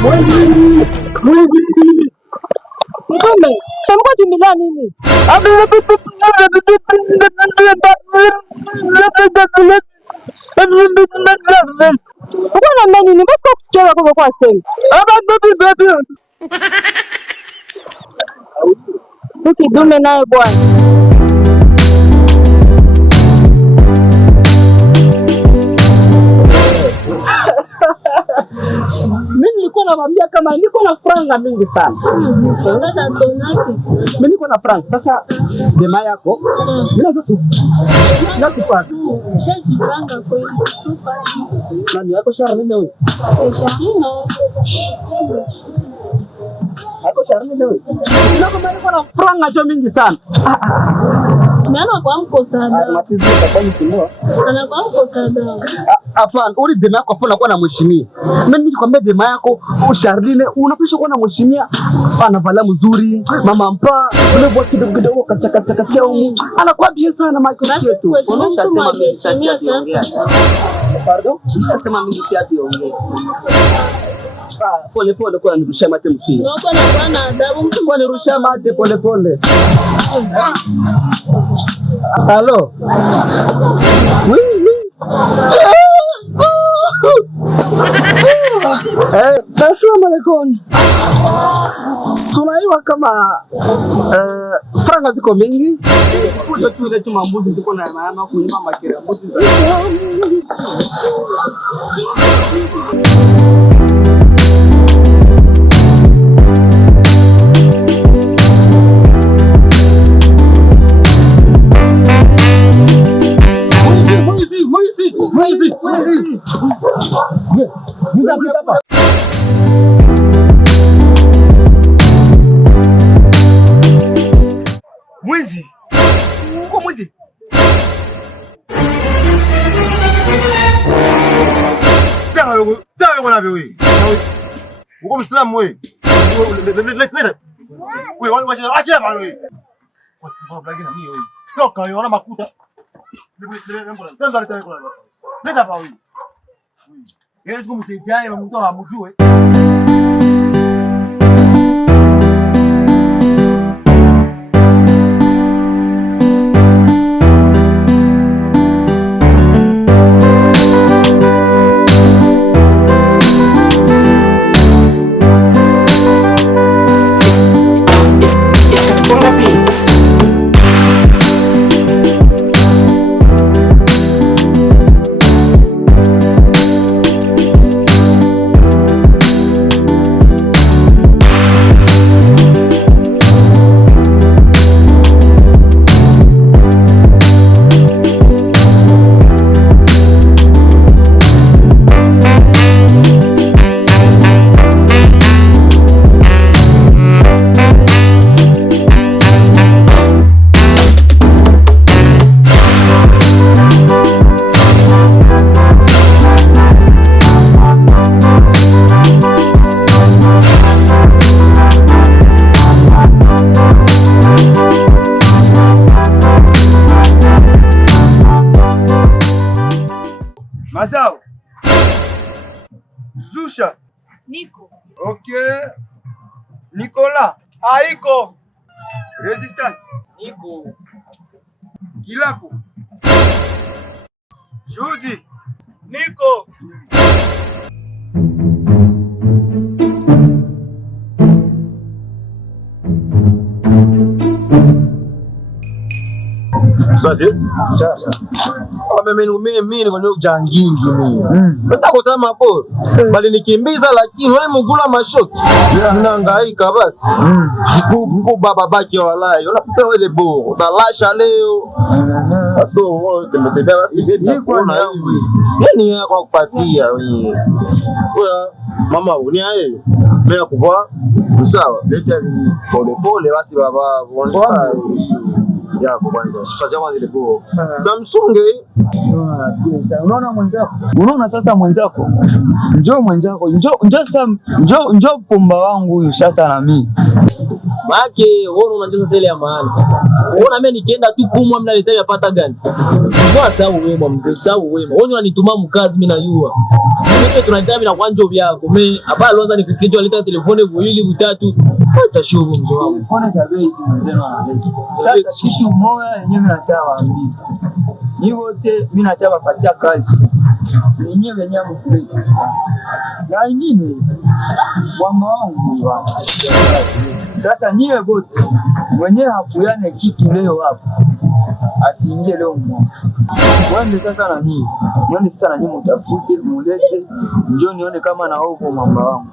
Mbona jumila nini? Mbona nani ni basi kusikia kwa sema. Ukidume naye bwana. Mimi nilikuwa namwambia kama niko na franga mingi sana. Mimi niko na franga. Sasa dema yako mimi nazo kwa. Shaji franga kweli super. Nani yako Sharmine wewe? Hapo Sharmine wewe. Kama niko na franga jo mingi sana. Tumeana kwa mko sana. Matizika kwa msimu. Ana kwa mko sana. Hapana, uli dema yako afuna kuwa na mheshimiwa. Mimi nikwambia dema yako Sharmine unapaswa kuwa na mheshimiwa. Anavala mzuri, mama mpa, ule bwa kidogo kidogo kacha huko. Anakuwa bien sana Michael Sketo. Unashasema mimi sasa ongea. Pardon? Unashasema mimi si ati ongea. Pole pole kwa nirusha mate mkini. Uko na bwana adabu mtu kwa nirusha mate pole pole. Hello. Oui. Assalamu alaikum. Sunaiwa kama franga ziko mingi. Kuja tu ile chuma mbuzi ziko na maana kunyima makira mbuzi. Mwizi. Uko mwizi. Sawa wewe wewe. Uko Muislamu wewe. Wewe acha bana wewe. Kwa sababu lakini mimi wewe. Toka wewe una makuta. Nenda pa wewe. Yeye siku msaidiane mtu hamjue. Mazao. Zusha. Niko. Okay. Nicola. Aiko. Resistance. Niko. Kilapo. Judy. Niko. Sasa. Mimi ni kwenye ujangingi mimi. Nataka kusema hapo. Bali nikimbiza lakini wale mgula mashoki. Unahangaika basi. Kuku baba baki walai. Unapewa wewe bo. Utalasha leo. Sasa wewe umetembea basi geti kuna hivi. Nini yako kupatia wewe? Wewe mama uniaye. Mimi kuvaa. Sawa. Leta pole pole basi baba. Yako kwanza. Sasa jamaa ile bo. Samsung unaona mwenzako. Unaona sasa mwenzako. Njoo mwenzako. Njoo pumba wangu huyu sasa na mimi. Maki wewe unajua sasa ile ya maana. Unaona mimi nikienda tu kumwa mimi naleta yapata gani? Kwa sababu wewe mzee, sababu wewe. Wewe unanituma mkazi mimi najua. Mimi tunataka bila kwanja vyako. Mimi hapa lonza nifikie aleta telefoni viwili vitatu. Acha shughuli mzee wangu. Telefoni za bei hizi mzee wangu. Sasa kitu moja yenyewe nataka waambie. Ni wote mimi nataka wapatia kazi. Wenyewe mkuleta. Na nyingine mama wangu. Sasa nyewe wote mwenyewe hakuyane kitu leo hapa. Asiingie leo mmoja. Mwende sasa na nini? Mwende sasa na nini mtafute, mulete, njoo nione kama na huko mwamba wangu.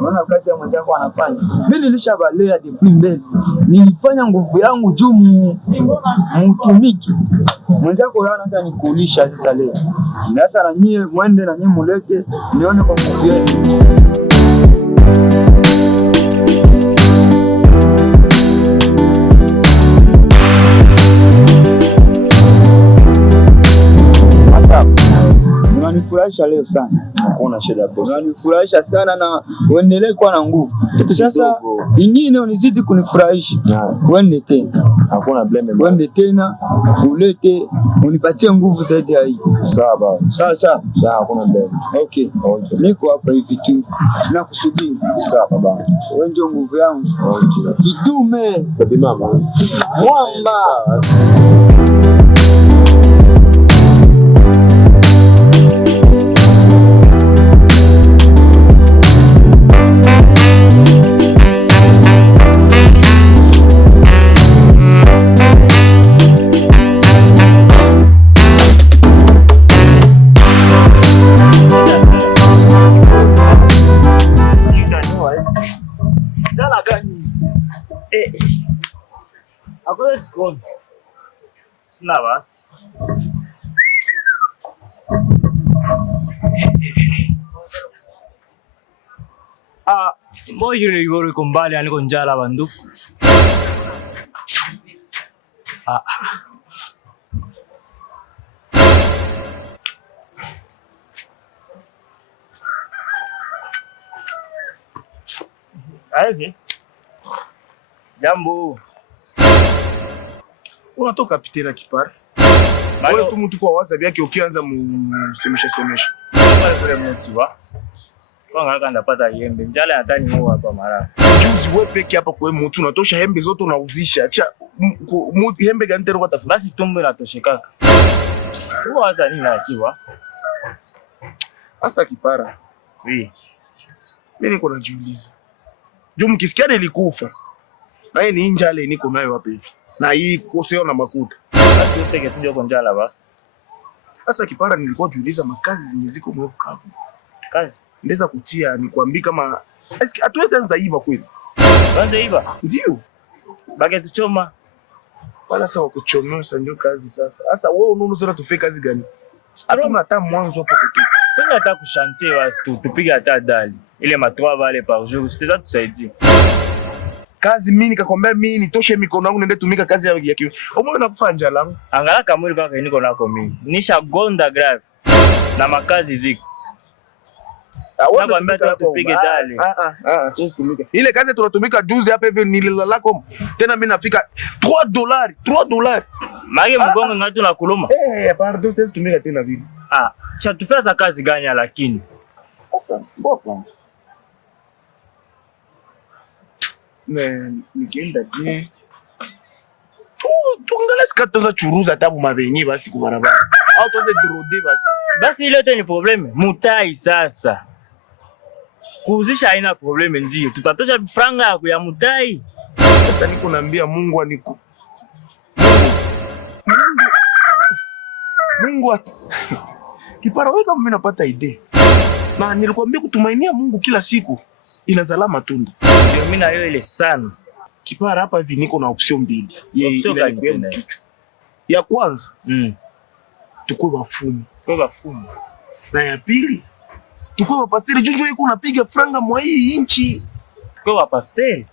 Unaona kazi ya mwenzako anafanya. Mimi nilishabalea depuis mbele. Nilifanya nguvu yangu juu mtumiki. Mwenzako leo anaanza nikuulisha sasa leo. Sasa na nyie mwende na nyie mulete, nione kwa nguvu yenu. Unanifurahisha leo sana. Hakuna shida boss. Unanifurahisha sana na uendelee kuwa na nguvu. Sasa ingine unizidi kunifurahisha. Uende tena. Hakuna blame. Uende tena, ulete, unipatie nguvu zaidi ya hii. Sawa baba. Sawa. Hakuna blame. Okay. Niko hapa hivi tu. Nakusubiri. Sawa baba. Wewe ndio nguvu yangu. Kidume. Baby mama. Mwamba. Sina bahati. Boy yule yule yuko mbali aliko njala bandu. Aje. Jambo. Unatoka pitera kipara. Wale tu mtu kwa WhatsApp yake ukianza msemesha. Pale kule mtu wa. Kwa ngaka ndapata yembe. Njala hatani huo hapa mara. Juzi wewe peke hapa kwa mtu unatosha hembe zote unauzisha. Acha hembe gani tena utafuta. Basi tumbo latoshekaka. Huo sasa nini naachiwa? Asa kipara. Mimi niko najiuliza. Juu mkisikia nilikufa. Naye ni njale niko nayo hapa hivi. Na hii koseo na makuta. Basi yote ketuja kwa njala ba. Sasa kipara nilikuwa najiuliza makazi zenye ziko mwepo kavu. Kazi. Ndeza kutia nikwambie kama hatuwezi anza hiva kweli. Anza hiva? Ndio. Bage tuchoma. Wala sawa kuchomosha ndio kazi sasa. Sasa wewe unaona zora tufanye kazi gani? Hatuna hata mwanzo hapo kutoka. Tuna hata kushantie wasi tupige hata dali. Ile matwa vale par jour, c'était tusaidie. Kazi mimi nikakwambia mimi nitoshe mikono yangu nende tumika kazi ya kiwe. Umeona nakufa njala. Angala kamwili kaka niko nako mimi. Nisha gonda grave. Na makazi ziko. Nakwambia tupige dali. Sisi tumika. Ile kazi tunatumika juzi hapa hivi nililalako. Tena mimi nafika $3. Mage mgongo ngatu na kuluma. Pardon sisi tumika tena vile. Cha tufanya kazi gani lakini? Sasa mbona kwanza? Nikienda je? Tuangalie sika toza churuza tabu mabenyi basi ku barabara. Au toza drode basi. Basi ile yote ni probleme. Mutai sasa. Kuuzisha haina probleme ndio. Tutatosha franga yako ya mutai. Sasa niko naambia Mungu aniku. Mungu kipara wewe kama mimi napata idea. Na nilikwambia kutumainia Mungu kila siku inazala matunda. Ndio mimi na yeye ile sana. Kipara hapa hivi niko na option mbili. Ya kwanza, tukue wafumu. Na ya pili, tukue wapasteri junjo yuko unapiga franga mwa hii inchi. Tukue wapasteri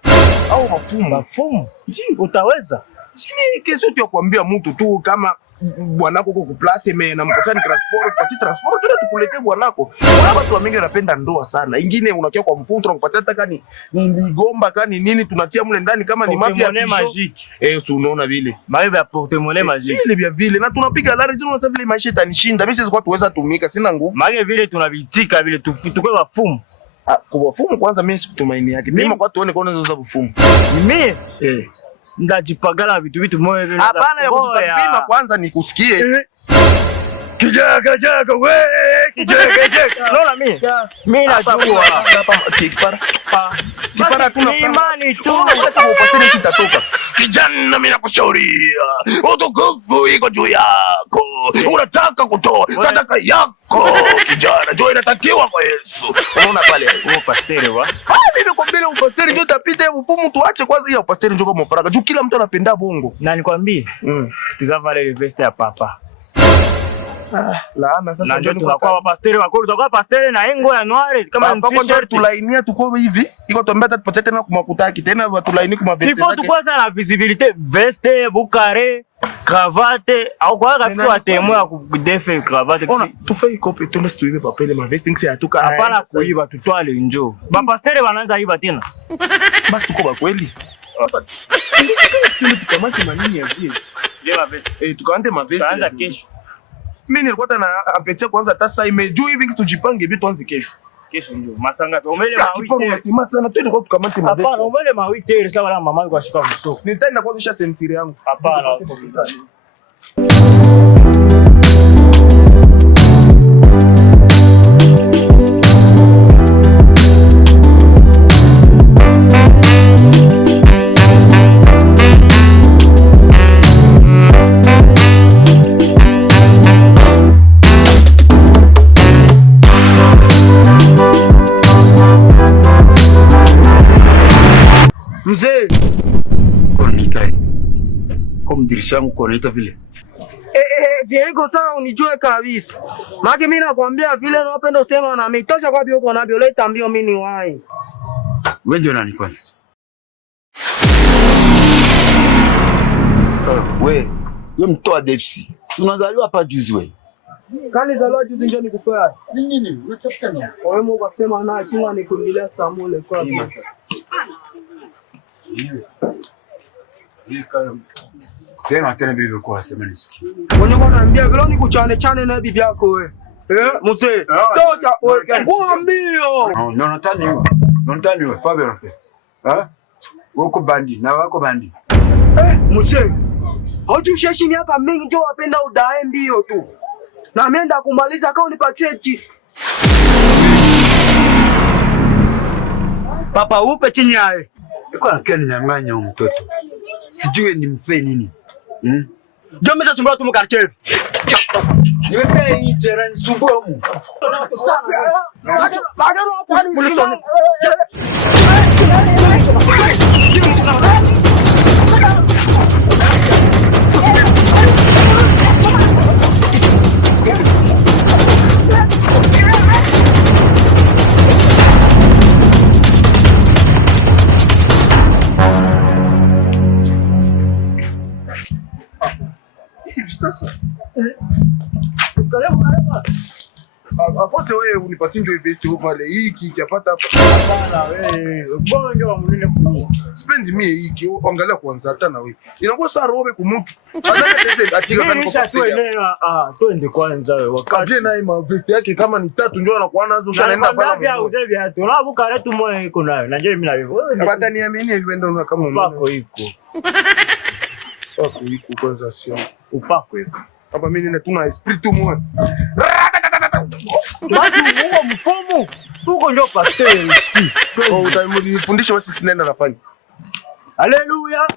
au wafumu. Wafumu. Ndio utaweza. Sini kesho tu ya kuambia mtu tu kama bwanako kwa kuplace me na mkosa ni transport, pati transport tena tukuletee bwanako. Kuna watu wengi wanapenda ndoa sana. Ingine unakia kwa mfumo tunakupatia hata kani ni ligomba kani nini tunatia mule ndani kama ni mafia ya magique. Si unaona vile. Mawe ya porte-monnaie magique. Vile vya vile na tunapiga lari tunasema vile maisha itanishinda. Mimi siwezi kwa tuweza tumika sina nguvu. Mawe vile tunavitika vile tukwe wafumu. Kwa wafumu kwanza mimi sikutumaini yake. Mimi kwa tuone kwa unaweza wafumu. Mimi? Ndajipagala vitu moyo vile. Hapana ya kutupima kwanza nikusikie. Kijaka we kijaka. Lola mimi najua hapa kipara kuna imani tu sasa upateni kitatoka. Kijana mimi nakushauria utukufu iko juu yako, unataka kutoa sadaka yako kijana, jo inatakiwa kwa Yesu. Unaona pale huo pasteri wa mimi kwa mbele upasteri ndio tapita mfumo, tuache kwanza hiyo pasteri ndio kama faraka juu kila mtu anapenda bongo. Na nikwambie tukavale ile veste ya papa. Laana sasa ndio tunakuwa pasteri wako, tutakuwa pasteri na engo ya noire kama ni t-shirt tulainia tuko hivi iko tuambia tupatie tena kumakutaki tena watulaini kwa veste zake. Ifo tukwaza na visibilité, veste, boucare, cravate au kwa kafi wa temo ya kudefe cravate. Ona tufai kope tuna stuibe papele ma veste ngisi atuka. Hapana kuiba tutwale njoo. Ba pasteri wanaanza iba tena. Basi tuko ba kweli. Tukamate manini ya vile. Leo veste. Tukaande ma veste. Tuanza kesho. Mimi nilikuwa tena apetia kwanza tasa imejuu hivi tujipange vitu tuanze kesho. Kesho ndio. Masanga umele mawite. Kipo unasema sana tu ndio tukamate mabete. Hapana, umele mawite sawa na mama yangu ashika msoko. Nitaenda kuanzisha sentire yangu. Hapana. Mzee, konita kwa mdirisha yangu konaita vile vyengo sana unijue kabisa. Maki mimi nakwambia vile napenda usema na mitosha kwa bioko na bioleta mbio mimi ni wai. Wewe ndio nani kwanza? Wewe mtoa Depsi. Si unazaliwa hapa juzi wewe. Kani zaliwa juzi ndio nikupea. Nini? Unatafuta nini? Wewe Mungu akisema na chunga nikuingilia Samule kwa sasa. Sema tena bibi kwa sema nisikie. Unataka niambia vile ni kuchane chane na bibi yako wewe. Mzee. Toka wewe. Kwa mbio. No notani wewe Fabio. Wako bandi na wako bandi. Mzee. Hujusheshi miaka mingi ndio wapenda udae mbio tu. Na ameenda kumaliza kama unipatie Papa upe chini yae. Niko nakia ninyang'anya huyu mtoto. Sijui ni mfe nini. Ndio umeshasumbua tu mkarche. Niweke hii jera nisumbue huyu. Bado hapo ni mlisoni. Sasa akose wewe unipatie njoo vesti huko pale hiki kiapata hapa. Hapana wewe. Mbona ndio mnene kuo. Spend me hiki angalia kwanza hata na wewe. Inakuwa saa robe kumuki. Hata tese atika kama kwa tuelewa. Twende kwanza wewe wakati. Kabla na ma vesti yake kama ni 3 ndio anakuwa nazo ushanaenda pala. Ndio uze viatu. Na bukare tu moyo iko nayo. Na je mimi na wewe. Hata niamini hivi ndio kama upako iko. Upako iko kwanza sio. Upako iko. Hapa mimi nina tuna esprit tu moyo. Basi huo mfumo huko ndio pasteri. Utanifundisha wasi sinaenda nafanya. Haleluya.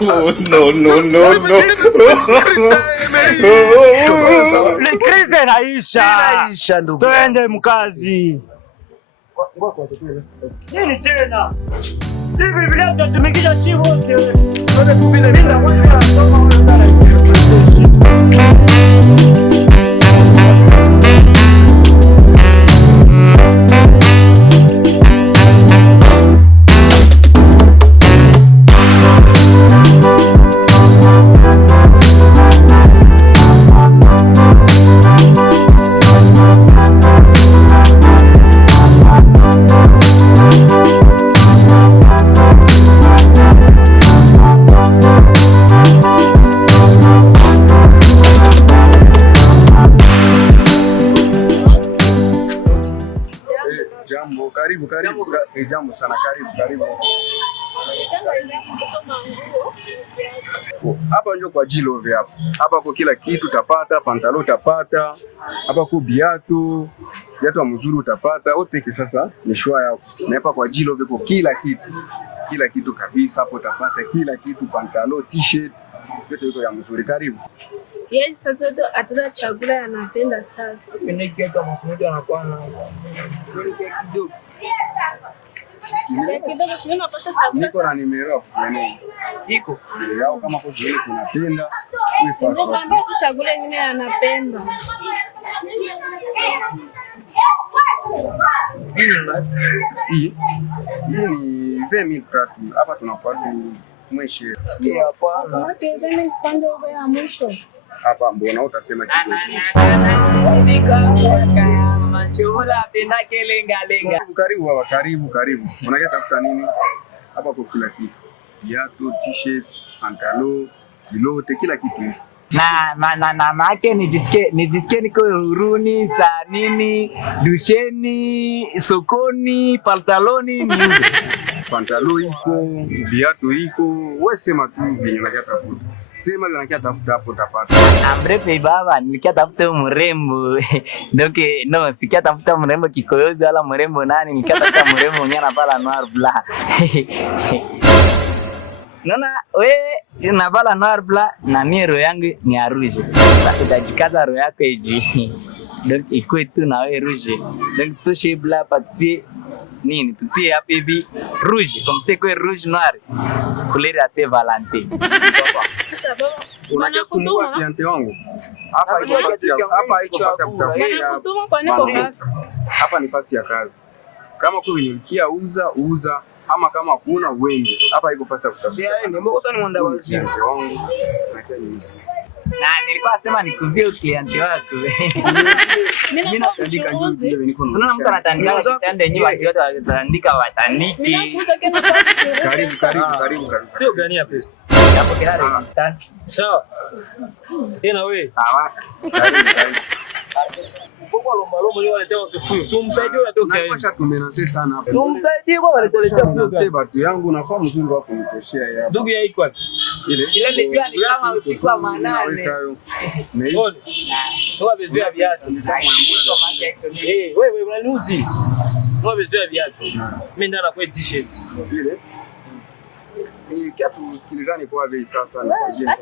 No. Ni krize inaisha ndugu. Twende mkazi. Ngoja kwanza tuende sasa. Nini tena? Hivi vile tutumikisha chivo wote. Wewe tu vile nenda kwanza. Jambo sana, karibu. Hapa ndio kwa Jilove hapa. Hapa kwa kila kitu utapata, pantalo utapata, hapa kwa viatu mzuri utapata. Wote sasa ni shwa yako. Na hapa kwa Jilove kwa kila kitu kabisa, hapo utapata kila kitu, pantalo, t-shirt, yote iko ya mzuri. Karibu. Yes, sasa atata chakula anapenda sasa. Mimi kiatu msimoja anakuwa na kidogo. Niko na nimero yani iko yao kama kwa vile tunapenda ndio kaambia tu chakula nyingine anapenda. Hii ni 20,000 francs. Hapa tunapata mwisho. Hapana. Okay, then kwanza uwe ya mwisho. Hapa mbona utasema kitu? Karibu baba, karibu. Unataka tafuta nini? Hapa kwa kila kitu. Viatu, t-shirt, pantalo, vilote, kila kitu. Na make nijisikie niko huruni saa nini, dusheni, sokoni, pantaloni niuze. Pantalo iko, viatu iko, wewe sema tu vile unataka tafuta. Sema vile unataka tafuta hapo utapata. Amrepe baba, nilikia tafuta mrembo. Donc no, sikia tafuta mrembo kikoyozi wala mrembo nani, nilikia tafuta mrembo mwenye anavala noir blanc. Nona we unavala noir blanc na mimi roho yangu ni rouge. Sasa utajikaza roho yako iji. Donc iko tu na we rouge. Donc touche blanc pati nini tutie hapa hivi rouge comme c'est que rouge noir couleur à Saint Valentin. Sasa baba unataka kufungua client wangu. Hapa iko fasi ya kutafuta. Hapa ni fasi ya kazi. Kama kwa unilikia uza ama kama hakuna uende. Hapa iko fasi ya kutafuta. Ndio mbokosa ni mwanda wazi wangu. Na nilikuwa nasema nikuzie client wako. Mimi natandika juu. Sina mtu anatandika kitanda yenyewe watu wataandika watandiki. Karibu. Sio gani hapa? Hapo kila resistance. Sawa. Tena wewe. Sawa. Karibu. Mbona lomba leo wanataka kufuyo. So msaidie unatoka hivi. Nakusha tumenase sana hapa. So msaidie kwa wanatuletea fuyo. Sasa watu yangu nafahamu mzuri wako kunitoshea hapa. Ndugu ya iko wapi? Ile ndio ni kama usiku wa manane. Mbona? Toa bezoea viatu. Wewe unaniuzi. Toa bezoea viatu. Mimi ndana kwa t-shirt. Ile. Ni kiatu msikilizani kwa bei sasa na kwa jina.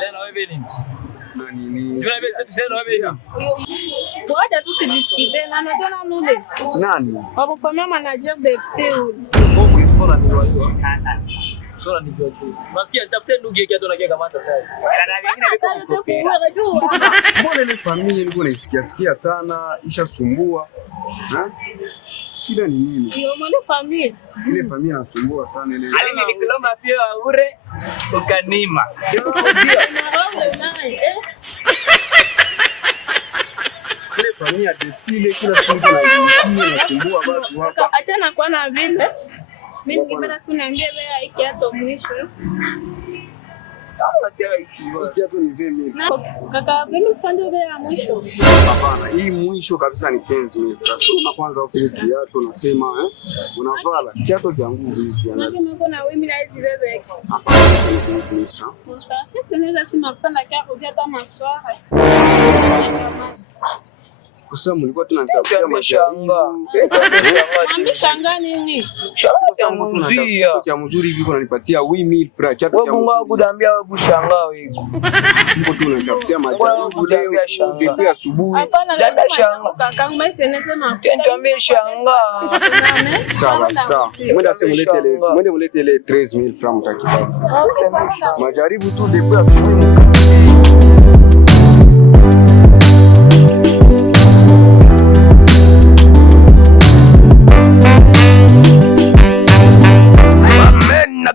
Tena wewe nini? Nani? Juna bei zetu sasa wewe nini? Ngoja tu sijisikite na tena nule. Nani? Hapo kwa mama na Jeff the Seal. Mbona ni wao? Sura ni jojo. Nasikia nitafute ndugu yake atonakia kamata sasa. Mbona ile familia ilikuwa naisikia sana, ishasumbua. Shida ni nini? Ndio mwana familia. Ile familia inasumbua sana ile. Alini nikulomba pia ure ukanima. Ile familia Depsile kila siku inasumbua watu hapa. Achana kwa na vile. Mimi ningependa tu niambie wewe hiki hapo mwisho. Kaka, mimi kwanza wewe ya mwisho. Hapana, hii mwisho kabisa ni 15,000 francs. Na kwanza upige kiatu unasema unavala kiatu cha nguvu hivi. Na kama kuna wewe mimi na hizi wewe. Sasa sisi tunaweza sema kupanda kia kujia kama swara. Kusema mlikuwa tunatafuta mashanga. Mshanga nini? Shanga mzuri hivi kuna nipatia 8,000 francs. Kiatu cha Mungu wangu kudambia wewe kushanga wewe. Niko tu natafutia majaribu leo depuis asubuhi. Dada shanga. Kaka mimi sinasema Tuambie shanga. Sawa. Mwende mulete ile 13,000 francs mtakipata. Majaribu tu depuis asubuhi.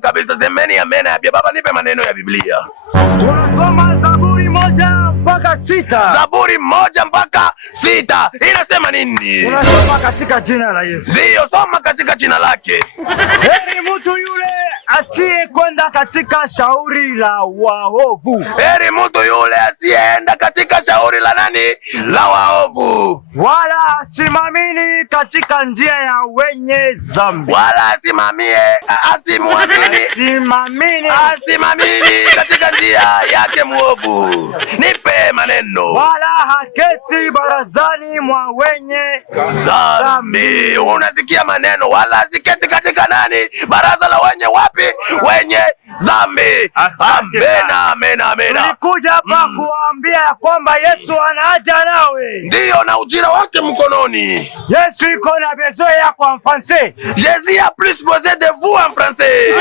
Kabisa semeni amen. Baba nipe maneno ya Biblia. Tunasoma Zaburi 1 mpaka mpaka 6. Zaburi 1 mpaka 6 inasema nini? Unasoma katika jina la Yesu. Ndio, soma katika jina lake. Heri mtu yule asiye kwenda katika shauri la waovu. Heri mtu yule asiyeenda katika shauri la nani? La waovu. Wala asimamini katika njia ya wenye dhambi. Wala asimamini katika njia yake muovu. Nipe maneno. Wala haketi barazani mwa wenye dhambi. Unasikia maneno? Wala asiketi katika nani? Baraza la wenye wapi? Wenye dhambi. Amena, amena, amena. Nilikuja hapa kuambia ya kwamba Yesu anaja nawe. Ndio, na ujira wake mkononi. Yesu iko na besoin yako en français. Jésus a plus besoin de vous en français.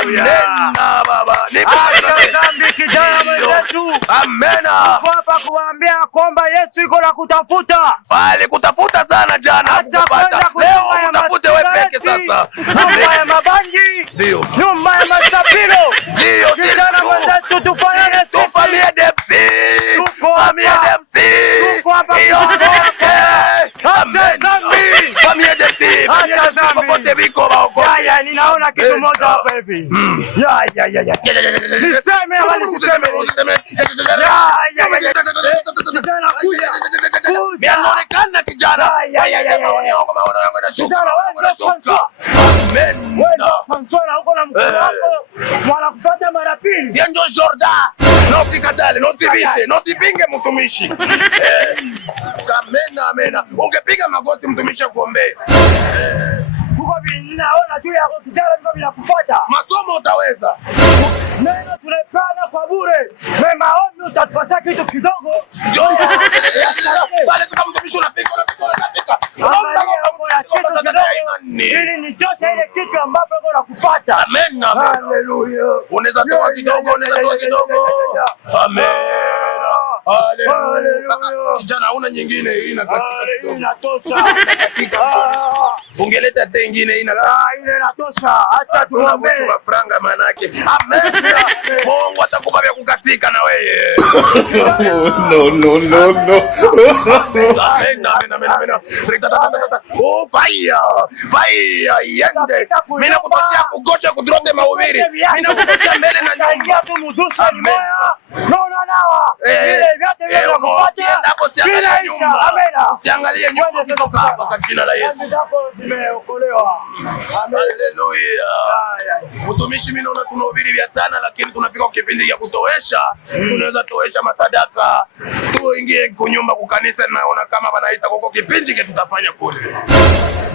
Amena baba. Kijana mwenzetu. Amena. Hapa kuambia kwamba Yesu iko na kutafuta. Alikutafuta sana jana kukupata. Leo utafute wewe peke sasa. Nyumba ya mabangi. Ndio. Nyumba ya masafiro. Ndio. Kijana mwenzetu tufanye famille Dempsey. Famille Dempsey. Tuko hapa famille Dempsey. Popote viko bako. Ya, ninaona kitu moja hapa hivi. Ya. Niseme wala niseme. Kijana kuja. Anaonekana kijana. Wanakupata mara pili. Ndio Jordan. Notikatale, notibishe, notipinge mtumishi. Amena, amena. Ungepiga magoti mtumishi akuombee. Huko vinaona juu yako kijana ndio vinakufuata. Masomo utaweza. Neno tunapana kwa bure. Maombi utapata kitu kidogo. Pale kama mtumishi unafika. Ili nitoshe ile kitu ambapo unakupata. Amen. Haleluya. Unaweza toa kidogo, Amen. Haleluya. Kijana hauna nyingine, hii inatosha. Ungeleta tena nyingine, ile inatosha. Acha tuombe. Tuna franga maana yake. Amen. Mungu atakupa vya kukatika na wewe. No. Amen. Oh, fire. Yende. Mimi nakutoshia kugosha kudrote mahubiri. Mimi nakutoshia mbele na nyuma. Amen. Usiangalie nyumba kutoka hapa kwa jina la Yesu. Haleluya. Mtumishi, mimi naona tunahubiri vya sana, lakini tunafika kwa kipindi ya kutoesha. Tunaweza toesha masadaka. Tuingie kunyumba kwa kanisa, naona kama wanaita kwa kipindi kile tutafanya kule.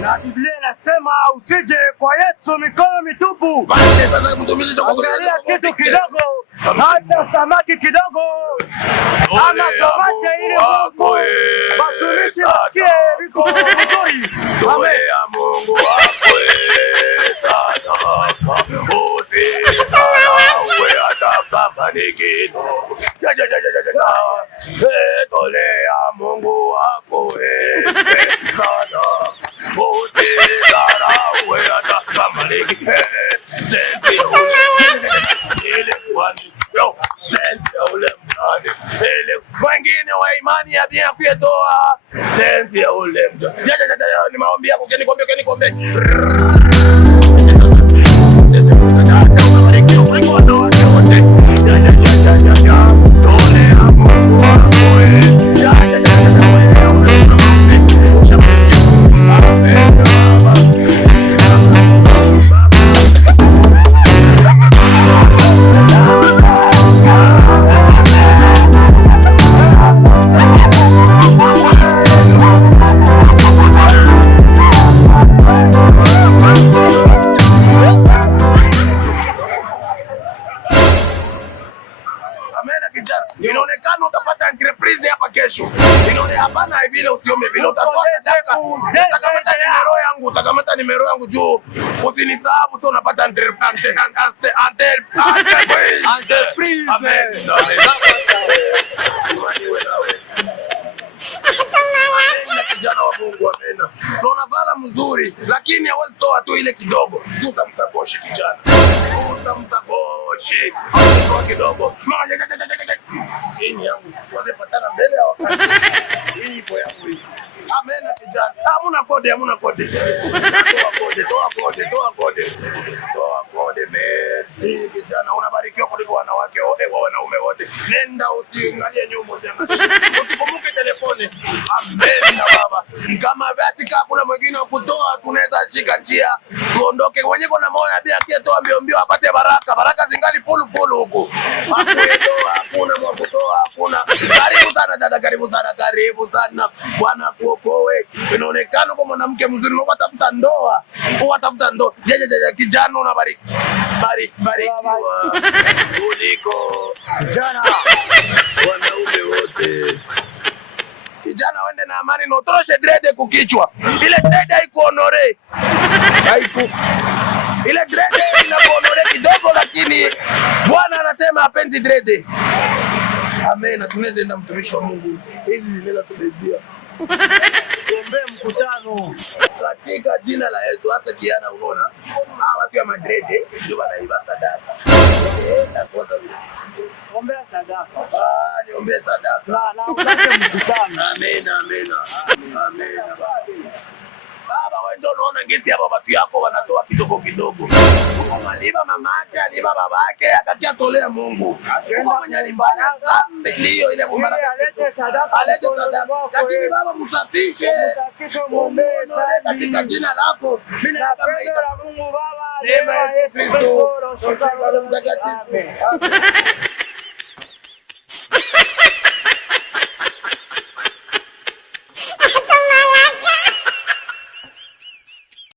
Na Biblia inasema usije kwa Yesu mikono mitupu. Basi sasa mtumishi angalia kitu kidogo. Hata samaki kidogo. Ama tomate ile Mungu. Batumishi wasikie viko vizuri. Amen. Mungu wako sana. Wewe atakabariki. Tolea Mungu wako sana. Wewe atakabariki. Wengine wa imani ya bien kuitoa sensi ya ule mtu. Ni maombi yako, kenikombe. Inaonekana utapata entreprise hapa kesho. Inaonekana hapana vile usiombe vile utatoa sadaka. Utakamata nimero yangu juu. Usinisahau tu unapata entreprise. Amen. Kijana wa Mungu, amena. Unavala mzuri lakini hawezi toa tu ile kidogo. Tutamsakoshi kijana. Tutamsakoshi. Toa kidogo. Hii yangu. Wazepatana mbele ya wakati. Hii ipo yangu hii. Amen kijana. Hamuna kode, hamuna kode. Toa kode, merci kijana. Unabarikiwa kuliko wanawake wote wa wanaume wote. Nenda usiangalie nyuma, usiangalie. Usikumbuke telefoni. Amen na baba. Kama basi kama kuna mwingine wa kutoa, tunaweza shika njia. Tuondoke wenyewe kuna moyo bia toa mbio apate baraka. Baraka zingali full huku. Hakuna mwa kutoa, hakuna. Karibu sana dada, karibu sana. Bwana kuokoe. Inaonekana kama mwanamke mzuri unatafuta ndoa. Kijana unabarikiwa. Kuliko kijana. Wanaume wote. Kijana wende na amani na utoroshe dread kukichwa. Ile dread haikuonore. Ile dread inakuonore kidogo, lakini Bwana anasema hapendi dread. Amen. Tunaweza enda mtumishi wa Mungu. Hizi zinaweza kusaidia. Tuombe mkutano katika jina la Yesu. Hasa kiana unaona watu wa Madrid ndio wanaiba sadaka. Ombea sadaka. Niombee sadaka. Na ungane mkutano. Amen. Baba wewe ndio unaona ngisi hapa watu yako wanatoa kidogo. Aliba mama yake, aliba baba yake, akatia tolea Mungu. Kwa mwenye alifanya dhambi ndio ile baraka. Alete sadaka. Lakini baba msafishe. Muombee katika jina lako. Mimi naomba Mungu Baba. Neema ya Kristo.